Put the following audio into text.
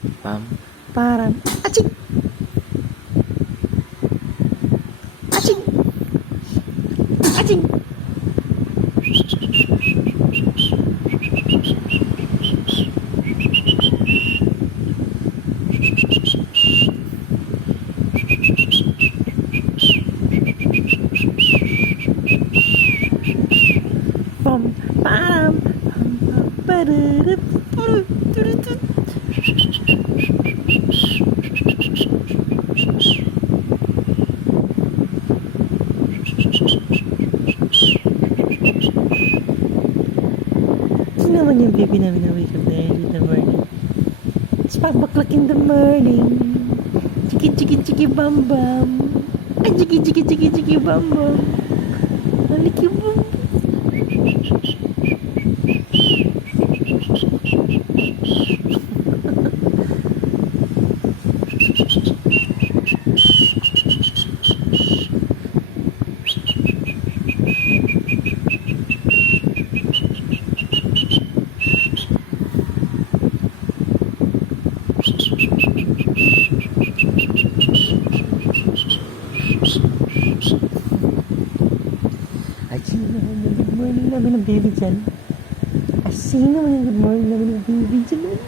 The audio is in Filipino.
Pam, param, aching! Aching! Aching! Pam, param, pam, pam, pararup, turut. Sino naman yung baby namin na wake up na early in the morning? It's 5 o'clock in the morning. Chiki chiki chiki bam bam. Ay, chiki chiki chiki chiki bam bam. Haliki bam. Ay, sino naman yung good morning namin ng baby dyan? Ay, sino naman yung good morning namin ng baby dyan?